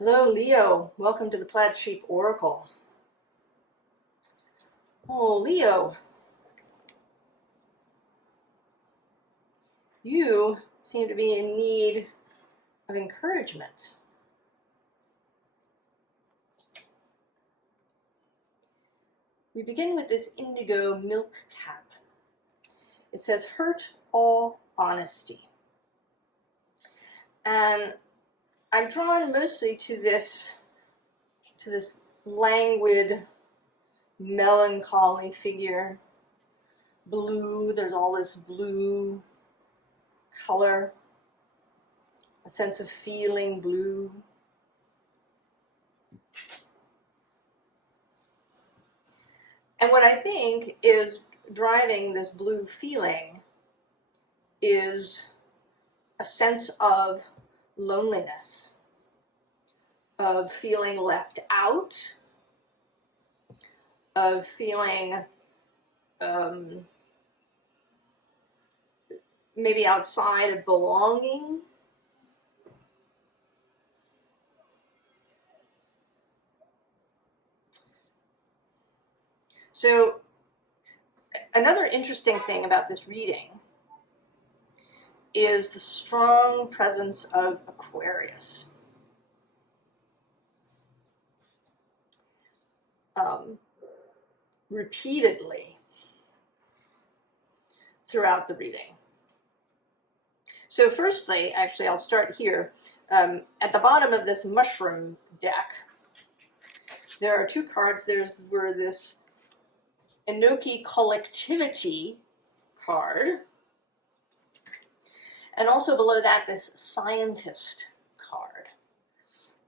Hello, Leo. Welcome to the Plaid Sheep Oracle. Oh, Leo, you seem to be in need of encouragement. We begin with this indigo milk cap. It says, hurt all honesty. And I'm drawn mostly to this languid, melancholy figure. Blue, there's all this blue color, a sense of feeling blue. And what I think is driving this blue feeling is a sense of loneliness, of feeling left out, of feeling maybe outside of belonging. So another interesting thing about this reading is the strong presence of Aquarius. Repeatedly throughout the reading. So firstly, actually I'll start here. At the bottom of this mushroom deck, there are two cards. There's this Enoki Collectivity card, and also below that this Scientist card.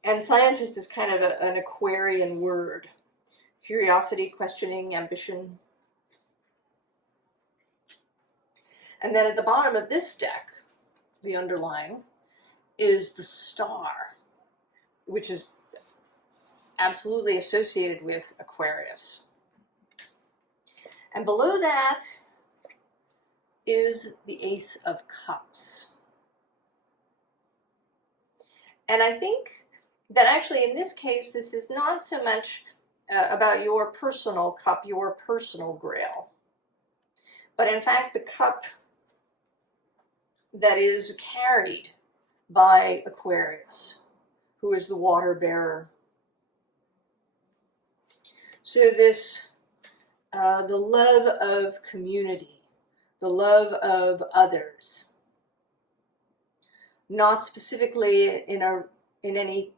And Scientist is kind of an Aquarian word. Curiosity, questioning, ambition. And then at the bottom of this deck, the underlying, is the Star, which is absolutely associated with Aquarius. And below that is the Ace of Cups. And I think that actually in this case, this is not so much about your personal cup, your personal grail, but in fact the cup that is carried by Aquarius, who is the water bearer. So this, the love of community, the love of others, not specifically in any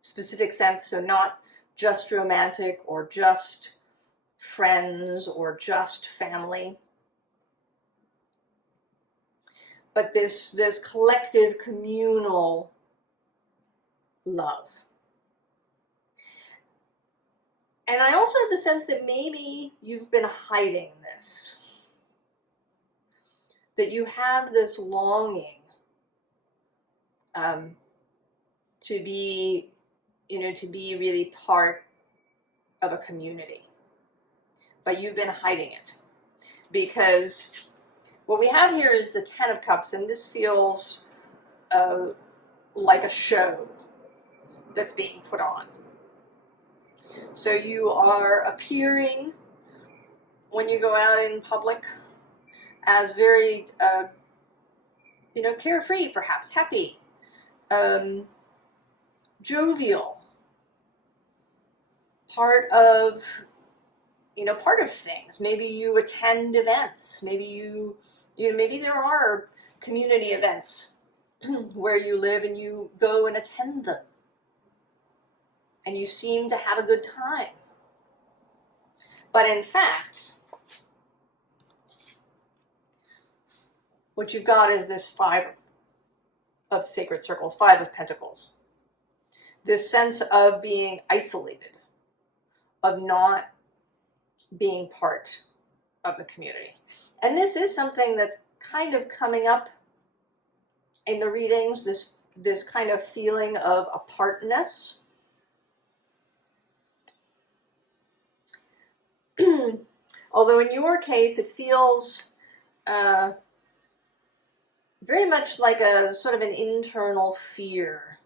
specific sense, so not just romantic or just friends or just family, but this collective communal love. And I also have the sense that maybe you've been hiding this, that you have this longing to be really part of a community, but you've been hiding it, because what we have here is the Ten of Cups, and this feels like a show that's being put on. So you are appearing when you go out in public as very, carefree, perhaps happy, jovial, part of things. Maybe you attend events. Maybe maybe there are community events where you live and you go and attend them, and you seem to have a good time. But in fact, what you've got is this Five of Sacred Circles, Five of Pentacles. This sense of being isolated, of not being part of the community. And this is something that's kind of coming up in the readings, this kind of feeling of apartness. Although in your case, it feels very much like a sort of an internal fear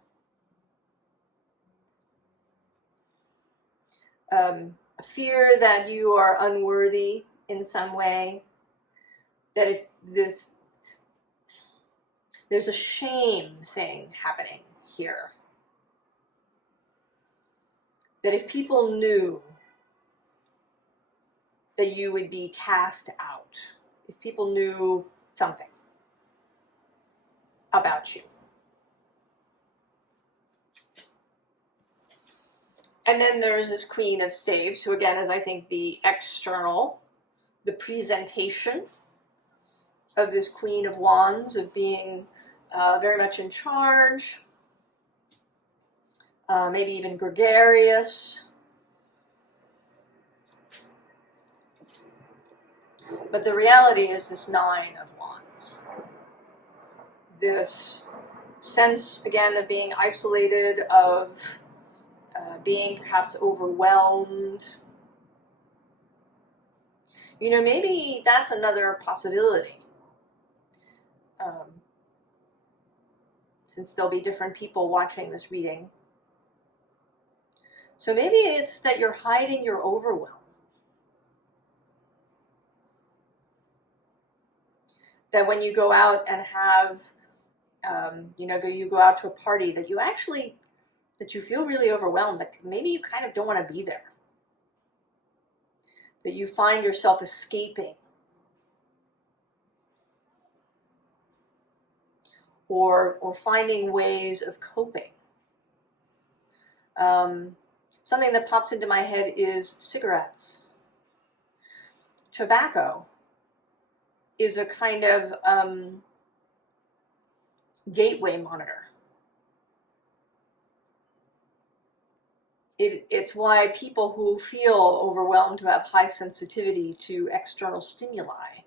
a fear that you are unworthy in some way, that if there's a shame thing happening here. That if people knew that you would be cast out, if people knew something about you. And then there's this Queen of Staves, who again is, I think, the external, the presentation of this Queen of Wands, of being very much in charge, maybe even gregarious. But the reality is this Nine of Wands. This sense, again, of being isolated, of being perhaps overwhelmed. You know, maybe that's another possibility. Since there'll be different people watching this reading. So maybe it's that you're hiding your overwhelm. That when you go out and have, you go out to a party, that you feel really overwhelmed, that maybe you kind of don't want to be there. That you find yourself escaping. Or finding ways of coping. Something that pops into my head is cigarettes. Tobacco is a kind of gateway monitor. It's why people who feel overwhelmed, who have high sensitivity to external stimuli,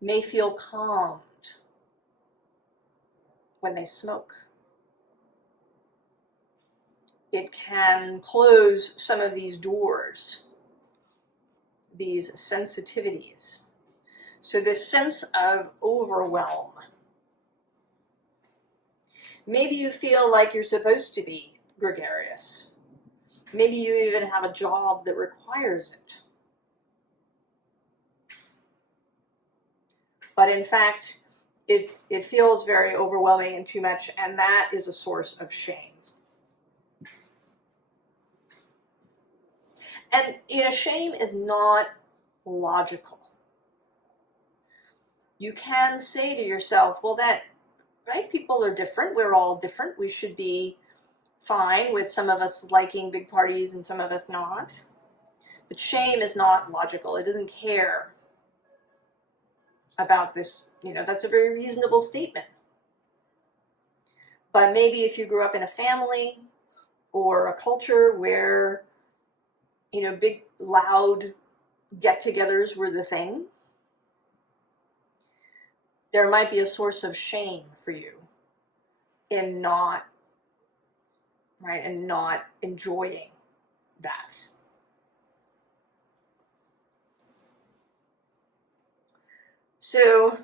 may feel calmed when they smoke. It can close some of these doors, these sensitivities. So this sense of overwhelm. Maybe you feel like you're supposed to be gregarious. Maybe you even have a job that requires it. But in fact, it feels very overwhelming and too much, and that is a source of shame. And shame is not logical. You can say to yourself, well, right, people are different. We're all different. We should be fine with some of us liking big parties and some of us not. But shame is not logical. It doesn't care about this. That's a very reasonable statement. But maybe if you grew up in a family or a culture where, big, loud get-togethers were the thing, there might be a source of shame for you in not enjoying that. So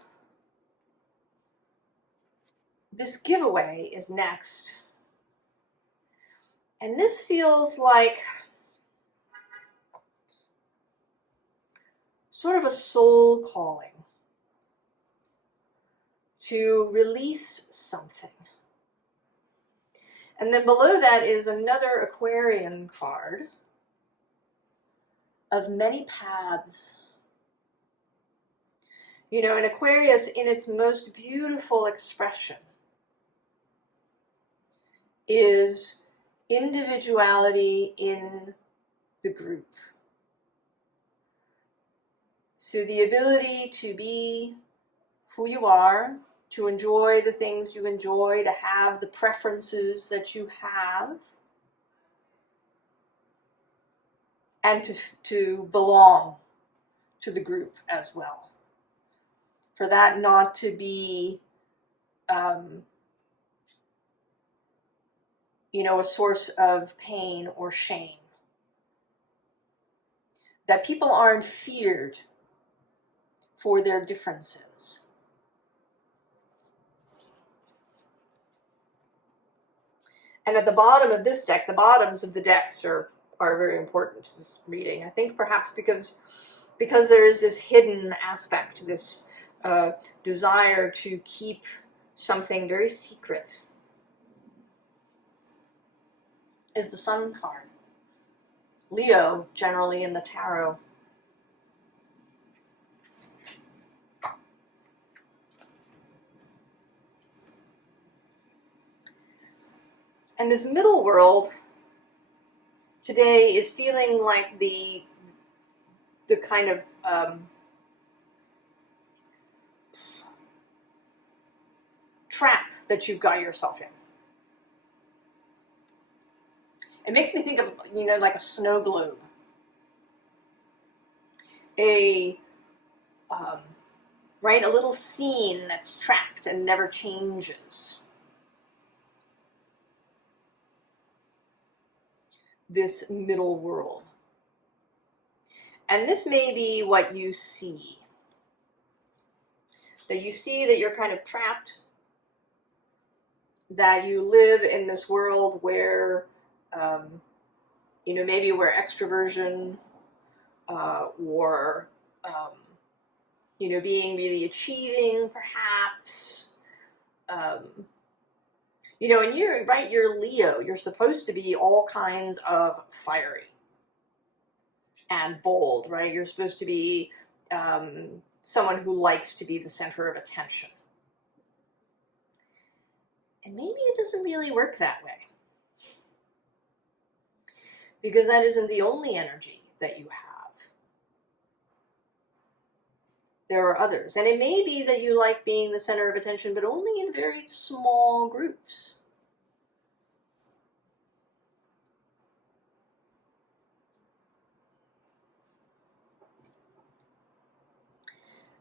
this giveaway is next. And this feels like sort of a soul calling to release something. And then below that is another Aquarian card of many paths. An Aquarius in its most beautiful expression is individuality in the group. So the ability to be who you are, to enjoy the things you enjoy, to have the preferences that you have, and to belong to the group as well. For that not to be, a source of pain or shame. That people aren't feared for their differences. And at the bottom of this deck, the bottoms of the decks are are very important to this reading. I think perhaps because there is this hidden aspect, this desire to keep something very secret, is the Sun card. Leo, generally in the tarot. And this middle world today is feeling like the kind of trap that you've got yourself in. It makes me think of, like a snow globe. Right, a little scene that's trapped and never changes. This middle world. And this may be what you see. That you see that you're kind of trapped, that you live in this world where, maybe where extroversion or, being really achieving, perhaps. And you're Leo. You're supposed to be all kinds of fiery and bold, right? You're supposed to be someone who likes to be the center of attention. And maybe it doesn't really work that way. Because that isn't the only energy that you have. There are others. And it may be that you like being the center of attention, but only in very small groups.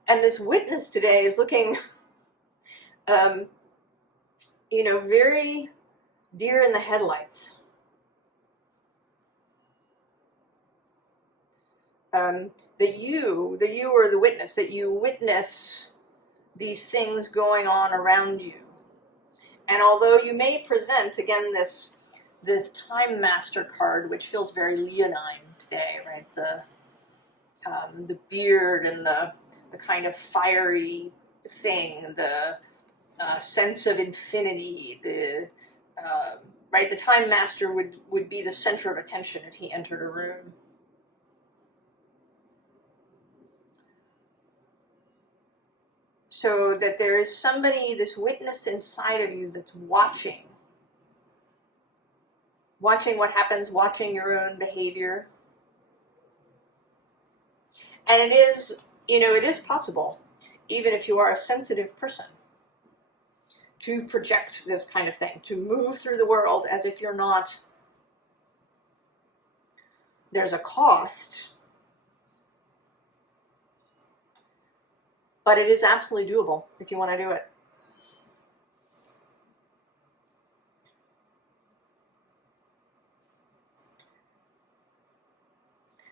And this witness today is looking, very deer in the headlights. That you are the witness, that you witness these things going on around you. And although you may present, again, this Time Master card, which feels very leonine today, right? The beard and the kind of fiery thing, the sense of infinity, the Time Master would be the center of attention if he entered a room. So that there is somebody, this witness inside of you that's watching what happens, watching your own behavior. And it is possible, even if you are a sensitive person, to project this kind of thing, to move through the world as if you're not. There's a cost, but it is absolutely doable if you want to do it.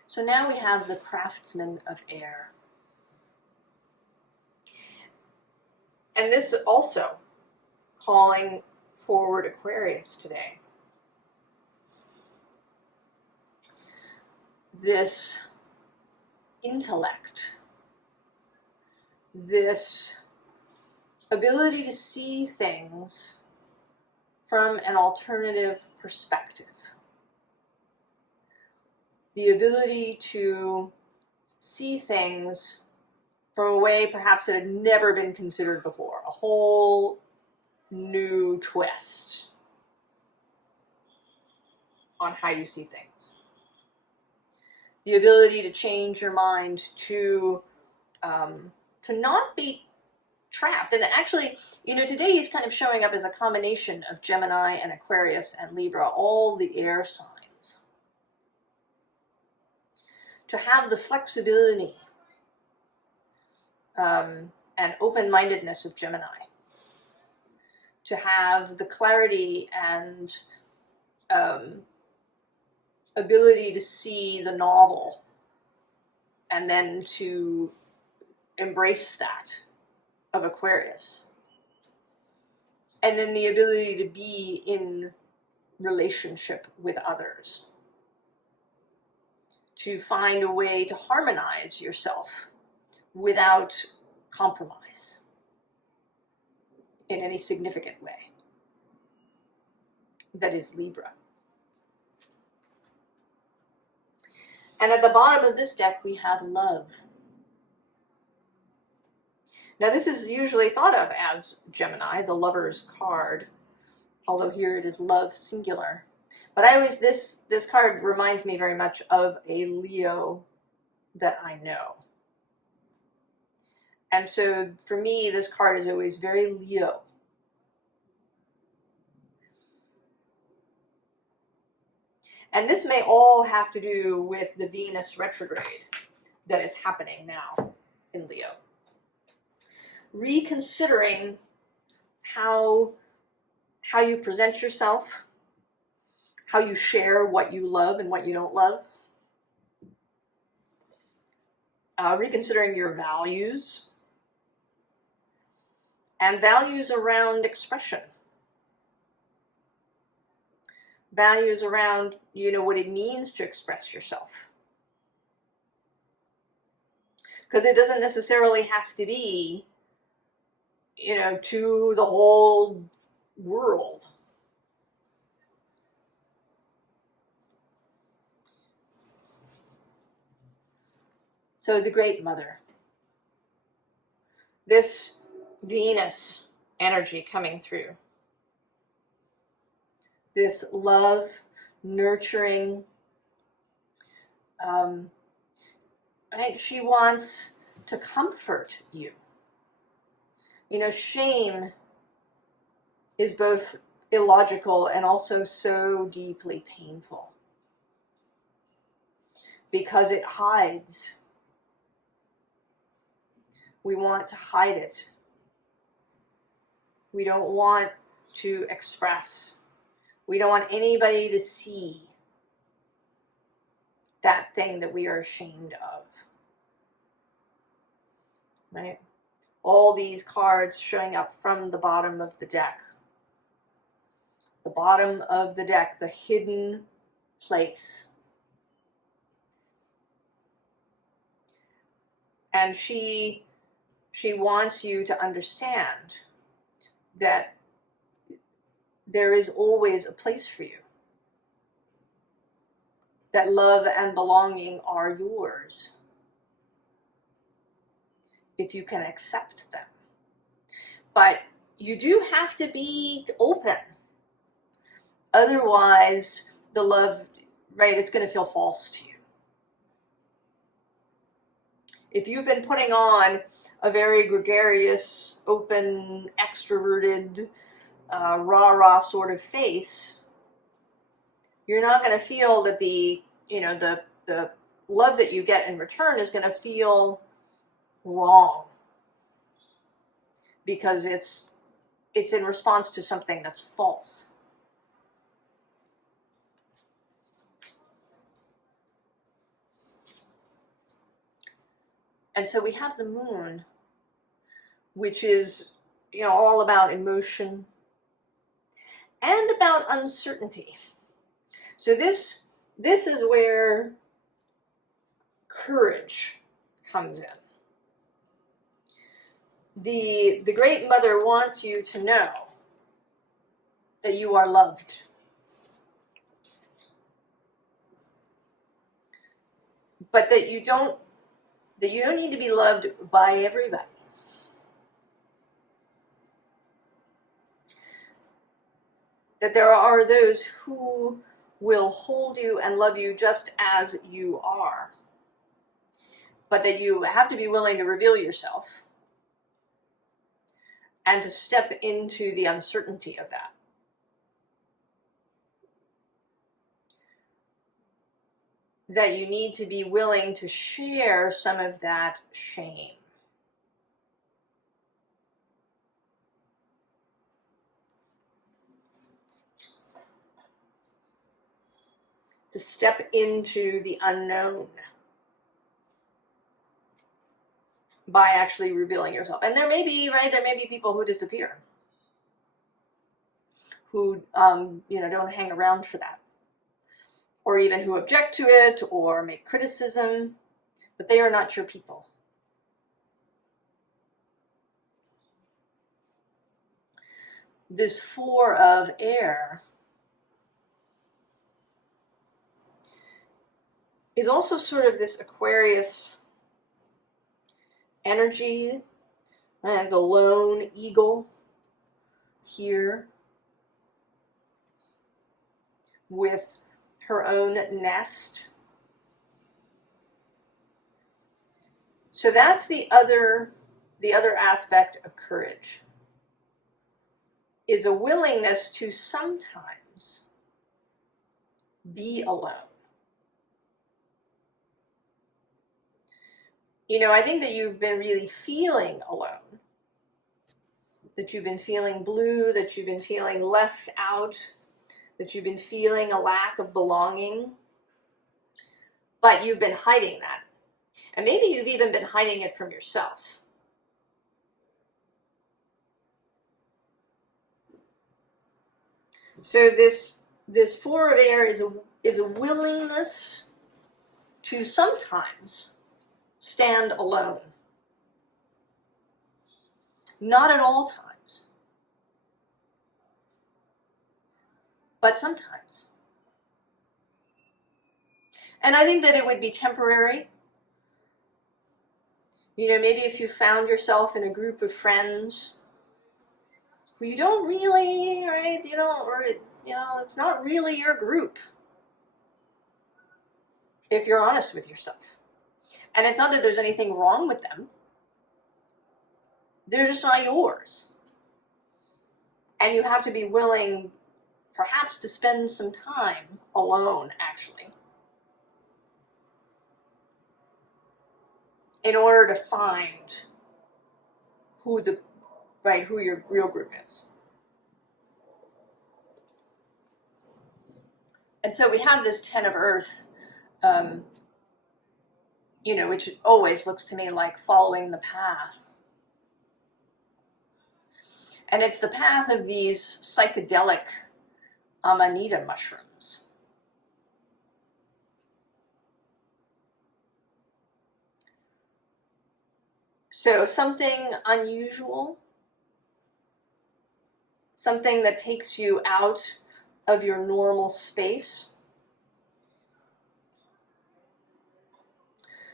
So now we have the craftsman of air. And this is also calling forward Aquarius today. This intellect, this ability to see things from an alternative perspective. The ability to see things from a way perhaps that had never been considered before. A whole new twist on how you see things. The ability to change your mind to not be trapped. And actually, today he's kind of showing up as a combination of Gemini and Aquarius and Libra, all the air signs. To have the flexibility and open-mindedness of Gemini. To have the clarity and ability to see the novel and then to embrace that of Aquarius. And then the ability to be in relationship with others. to find a way to harmonize yourself without compromise in any significant way. That is Libra. And at the bottom of this deck, we have love. Now, this is usually thought of as Gemini, the Lover's card, although here it is love singular. But I always, this card reminds me very much of a Leo that I know. And so for me, this card is always very Leo. And this may all have to do with the Venus retrograde that is happening now in Leo. Reconsidering how you present yourself, how you share what you love and what you don't love. Reconsidering your values and values around expression. Values around, what it means to express yourself. Because it doesn't necessarily have to be, to the whole world. So the Great Mother. This Venus energy coming through. This love, nurturing, right? She wants to comfort you. Shame is both illogical and also so deeply painful because it hides. We want to hide it. We don't want to express. We don't want anybody to see that thing that we are ashamed of. Right? All these cards showing up from the bottom of the deck. The bottom of the deck, the hidden place. And she wants you to understand that there is always a place for you. That love and belonging are yours if you can accept them. But you do have to be open. Otherwise, the love, right, it's going to feel false to you. If you've been putting on a very gregarious, open, extroverted, rah-rah sort of face, you're not going to feel that the love that you get in return is going to feel wrong because it's in response to something that's false. And so we have the moon, which is, all about emotion and about uncertainty. So this is where courage comes in. The Great Mother wants you to know that you are loved. But that you don't need to be loved by everybody. That there are those who will hold you and love you just as you are. But that you have to be willing to reveal yourself and to step into the uncertainty of that. That you need to be willing to share some of that shame. To step into the unknown by actually revealing yourself. And there may be people who disappear, who don't hang around for that. or even who object to it or make criticism, but they are not your people. This 4 of air is also sort of this Aquarius energy, and the lone eagle here with her own nest. So that's the other aspect of courage, is a willingness to sometimes be alone. You know, I think that you've been really feeling alone, that you've been feeling blue, that you've been feeling left out, that you've been feeling a lack of belonging, but you've been hiding that. And maybe you've even been hiding it from yourself. So this 4 of air is a willingness to sometimes stand alone. Not at all times, but sometimes. And I think that it would be temporary. You know, maybe if you found yourself in a group of friends who you don't really, right, it's not really your group, if you're honest with yourself. And it's not that there's anything wrong with them. They're just not yours. And you have to be willing, perhaps, to spend some time alone, actually, in order to find who your real group is. And so we have this 10 of earth, which always looks to me like following the path. And it's the path of these psychedelic amanita mushrooms. So something unusual, something that takes you out of your normal space,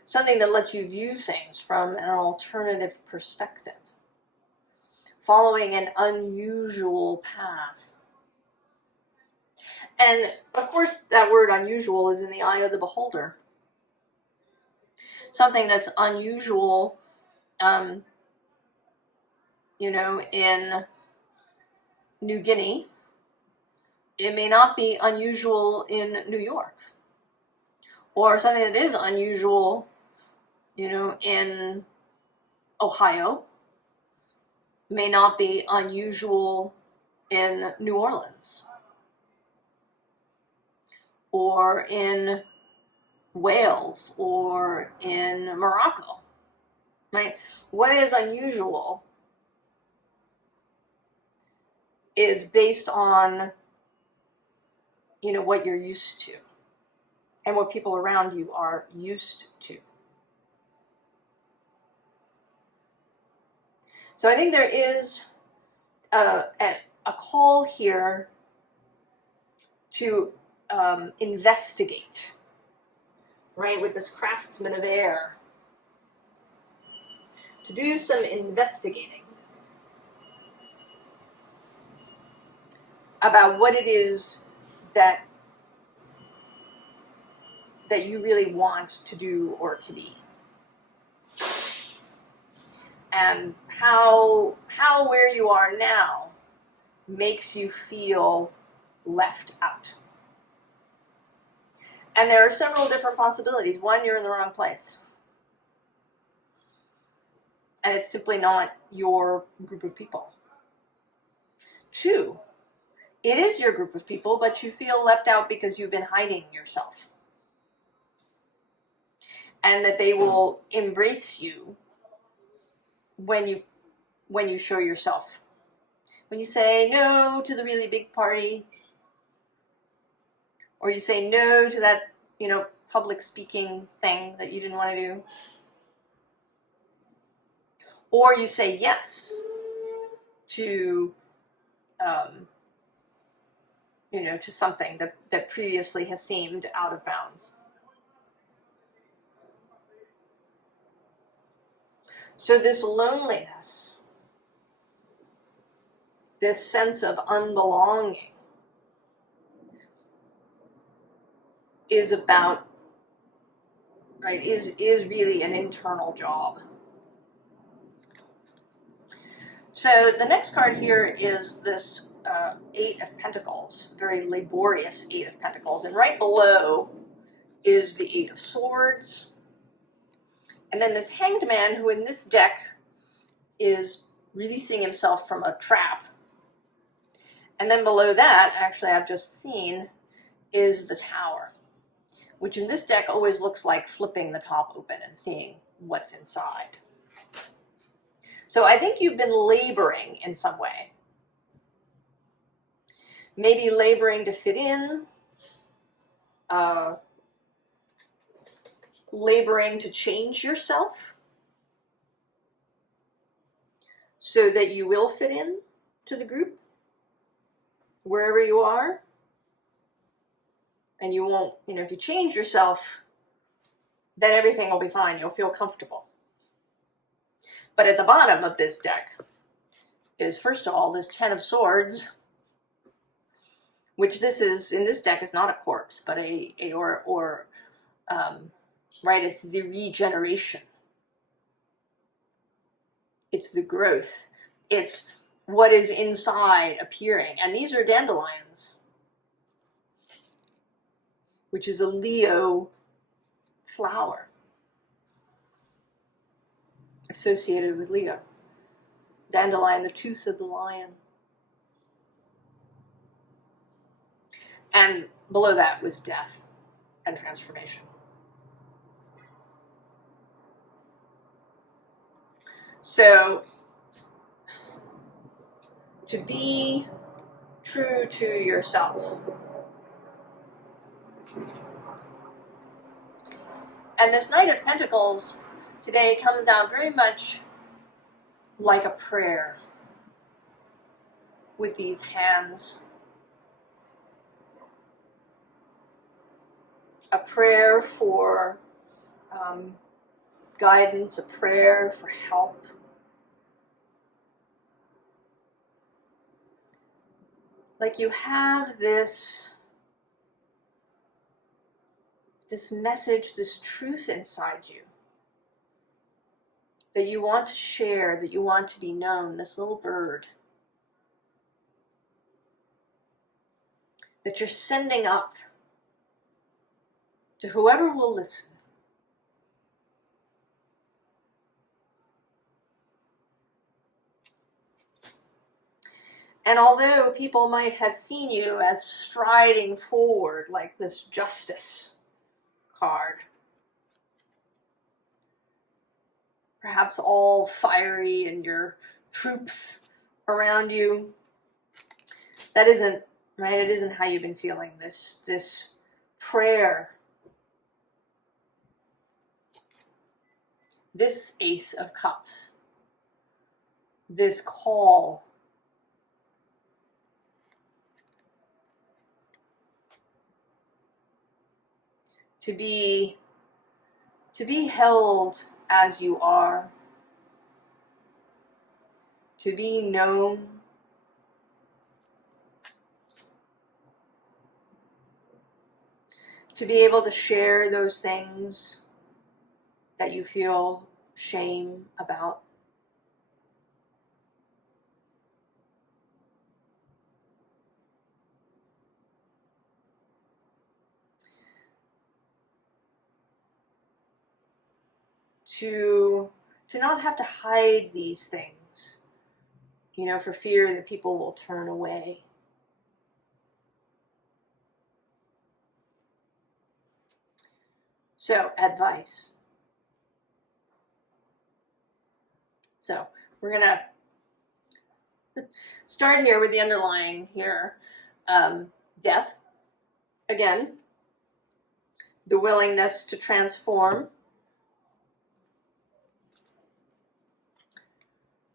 something that lets you view things from an alternative perspective, following an unusual path. And of course, that word unusual is in the eye of the beholder. Something that's unusual, in New Guinea, it may not be unusual in New York. Or something that is unusual, in Ohio, may not be unusual in New Orleans. Or in Wales, or in Morocco, right? What is unusual is based on, what you're used to and what people around you are used to. So I think there is a call here to investigate, right, with this craftsman of air, to do some investigating about what it is that you really want to do or to be, and how where you are now makes you feel left out. And there are several different possibilities. One, you're in the wrong place, and it's simply not your group of people. Two, it is your group of people, but you feel left out because you've been hiding yourself. And that they will embrace you when you show yourself. When you say no to the really big party, or you say no to that, you know, public speaking thing that you didn't want to do, or you say yes to, you know, to something that previously has seemed out of bounds. So this loneliness, this sense of unbelonging, is about, right, is really an internal job. So the next card here is this Eight of Pentacles, very laborious Eight of Pentacles, and right below is the Eight of Swords, and then this Hanged Man, who in this deck is releasing himself from a trap. And then below that, actually I've just seen, is the Tower, which in this deck always looks like flipping the top open and seeing what's inside. So I think you've been laboring in some way. Maybe laboring to fit in, laboring to change yourself so that you will fit in to the group, wherever you are. And you won't, you know, if you change yourself, then everything will be fine. You'll feel comfortable. But at the bottom of this deck is, first of all, this Ten of Swords, which this is, in this deck, is not a corpse, but right, it's the regeneration. It's the growth. It's what is inside appearing. And these are dandelions, which is a Leo flower associated with Leo. Dandelion, the tooth of the lion. And below that was death and transformation. So, to be true to yourself. And this Knight of Pentacles today comes out very much like a prayer with these hands. A prayer for guidance, a prayer for help. Like you have this message, this truth inside you that you want to share, that you want to be known, this little bird that you're sending up to whoever will listen. And although people might have seen you as striding forward like this Justice card, perhaps all fiery and your troops around you, that isn't, right, it isn't how you've been feeling. This prayer, this Ace of Cups, this call to be held as you are, to be known, to be able to share those things that you feel shame about. To not have to hide these things, you know, for fear that people will turn away. So, advice. So, we're gonna start here with the underlying here. Death, again, the willingness to transform.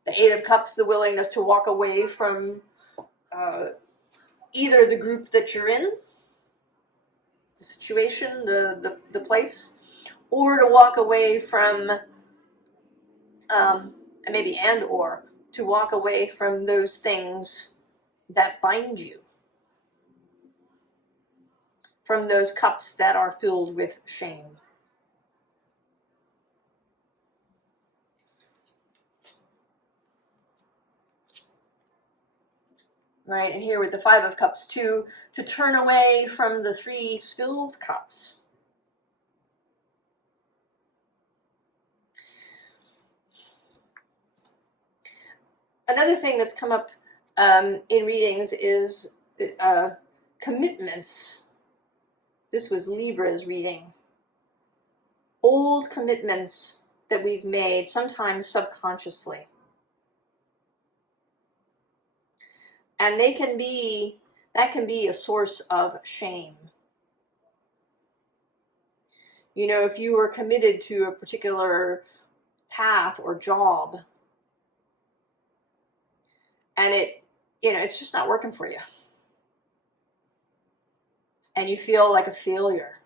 The Eight of Cups, the willingness to walk away from either the group that you're in, the situation, the place, or to walk away from, or to walk away from those things that bind you, from those cups that are filled with shame. Right, and here with the Five of Cups too, to turn away from the three spilled cups. Another thing that's come up in readings is commitments. This was Libra's reading. Old commitments that we've made, sometimes subconsciously. And that can be a source of shame. You know, if you were committed to a particular path or job, and it's just not working for you, and you feel like a failure,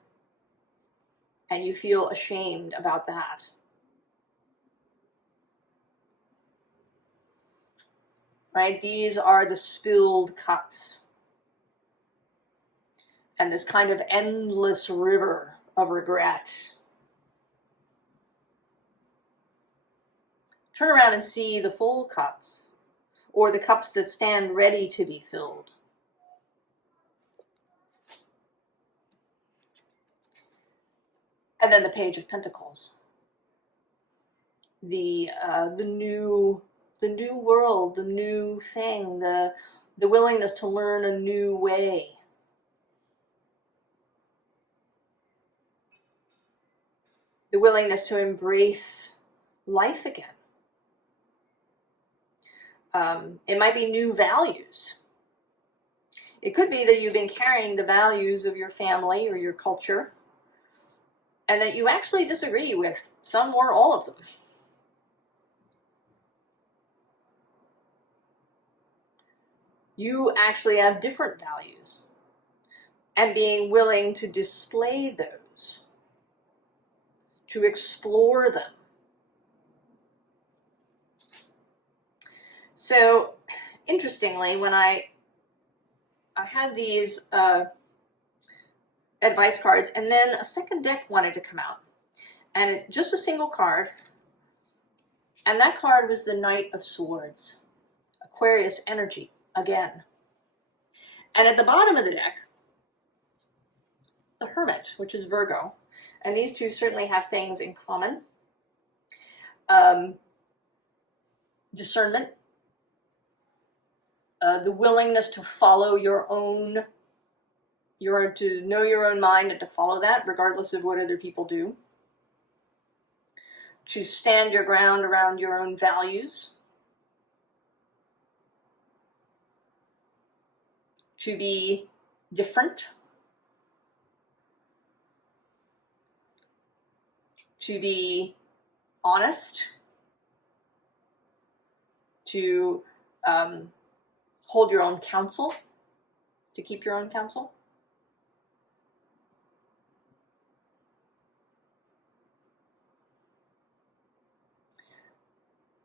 and you feel ashamed about that. Right? These are the spilled cups. And this kind of endless river of regret. Turn around and see the full cups, or the cups that stand ready to be filled. And then the Page of Pentacles. The new world, the new thing, the willingness to learn a new way. The willingness to embrace life again. It might be new values. It could be that you've been carrying the values of your family or your culture, and that you actually disagree with some or all of them. You actually have different values, and being willing to display those, to explore them. So, interestingly, when I had these advice cards, and then a second deck wanted to come out, and just a single card, and that card was the Knight of Swords, Aquarius energy again. And at the bottom of the deck, the Hermit, which is Virgo, and these two certainly have things in common. Discernment, the willingness to follow to know your own mind and to follow that regardless of what other people do. To stand your ground around your own values. To be different. To be honest. To hold your own counsel. To keep your own counsel.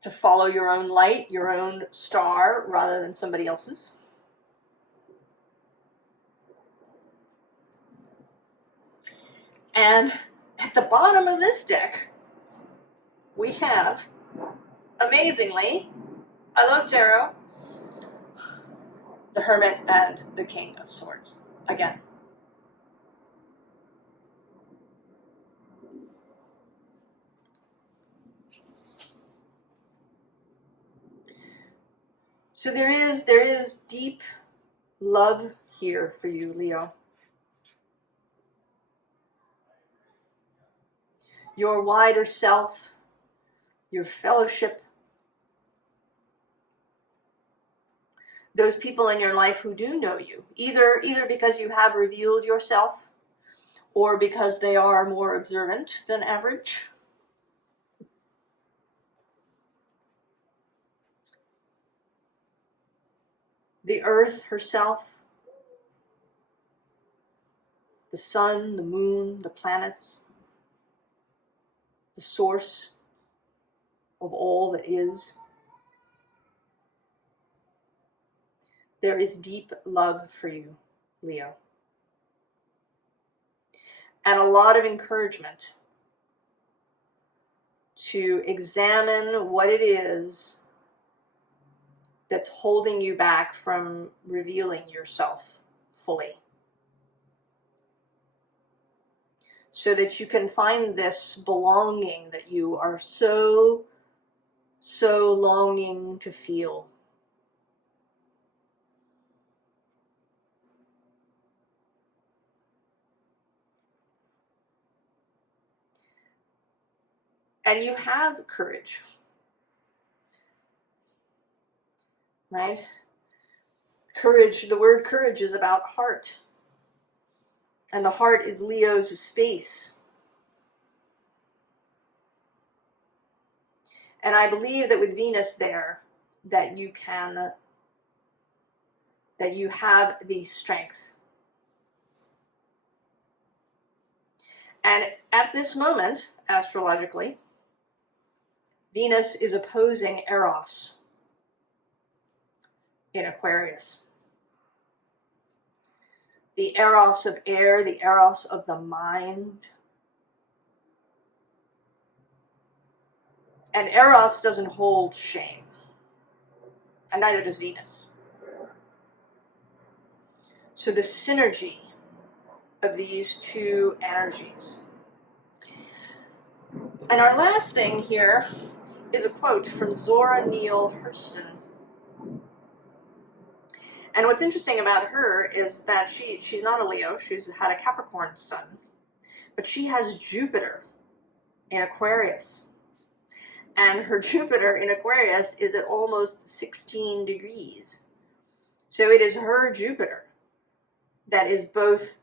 To follow your own light, your own star, rather than somebody else's. And at the bottom of this deck, we have, amazingly, I love tarot, the Hermit and the King of Swords. Again. So there is deep love here for you, Leo. Your wider self, your fellowship, those people in your life who do know you, either because you have revealed yourself or because they are more observant than average. The earth herself, the sun, the moon, the planets, the source of all that is. There is deep love for you, Leo. And a lot of encouragement to examine what it is that's holding you back from revealing yourself fully, so that you can find this belonging that you are so longing to feel. And you have courage, right? Courage, the word courage is about heart. And the heart is Leo's space. And I believe that with Venus there, that you have the strength. And at this moment, astrologically, Venus is opposing Eros in Aquarius. The Eros of air, the Eros of the mind. And Eros doesn't hold shame. And neither does Venus. So the synergy of these two energies. And our last thing here is a quote from Zora Neale Hurston. And what's interesting about her is that she's not a Leo, she's had a Capricorn sun, but she has Jupiter in Aquarius. And her Jupiter in Aquarius is at almost 16 degrees. So it is her Jupiter that is both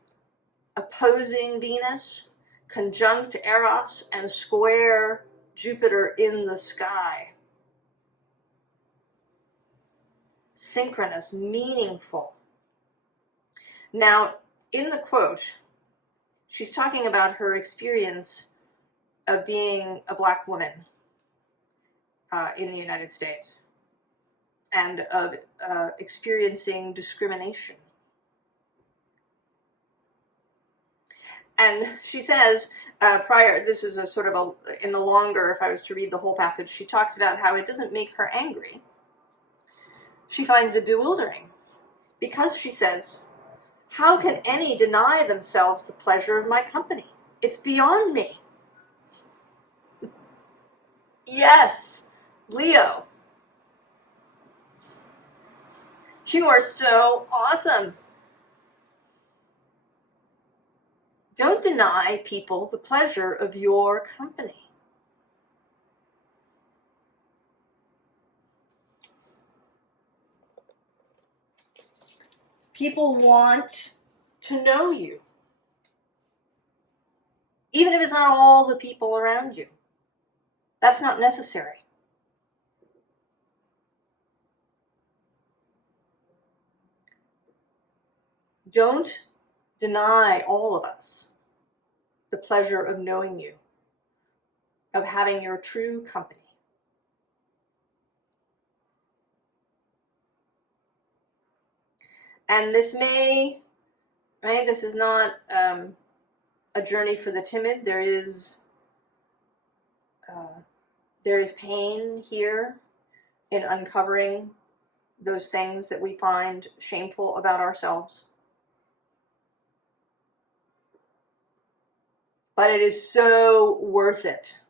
opposing Venus, conjunct Eros, and square Jupiter in the sky. Synchronous, meaningful. Now, in the quote, she's talking about her experience of being a Black woman in the United States and of experiencing discrimination. And she says, this is a sort of in the longer, if I was to read the whole passage, she talks about how it doesn't make her angry. She finds it bewildering because she says, how can any deny themselves the pleasure of my company? It's beyond me. Yes, Leo, you are so awesome. Don't deny people the pleasure of your company. People want to know you, even if it's not all the people around you. That's not necessary. Don't deny all of us the pleasure of knowing you, of having your true company. And this is not a journey for the timid. There is pain here in uncovering those things that we find shameful about ourselves. But it is so worth it.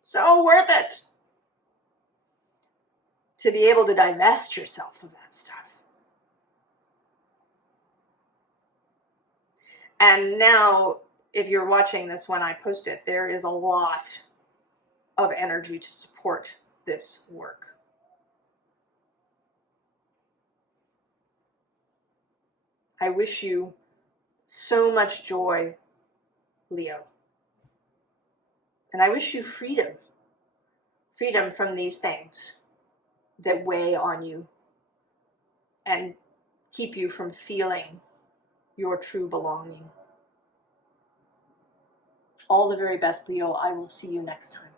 So worth it to be able to divest yourself of that stuff. And now, if you're watching this when I post it, there is a lot of energy to support this work. I wish you so much joy, Leo. And I wish you freedom. Freedom from these things that weigh on you and keep you from feeling your true belonging. All the very best, Leo. I will see you next time.